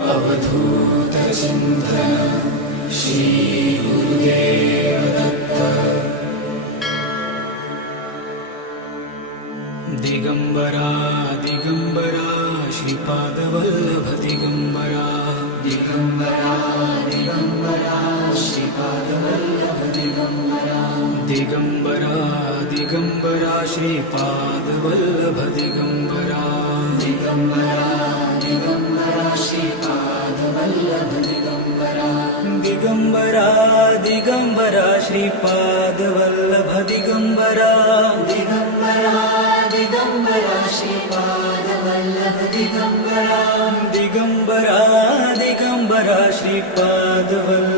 अवधूत चिंतन श्री गुरुदेव दत्त. दिगंबरा दिगंबरा श्रीपाद वल्लभ दिगंबरा. दिगंबरा दिगंबरा श्रीपाद वल्लभ दिगंबरा. दिगंबरा दिगंबरा श्रीपाद वल्लभ दिगंबरा. दिगंबरा दिगंबरा श्रीपाद वल्लभ दिगंबरा. दिगंबरा दिगंबरा श्रीपाद वल्लभ दिगंबरा. दिगंबरा दिगंबरा श्रीपाद वल्लभ दिगंबरा. दिगंबरा दिगंबरा श्रीपाद वल्लभ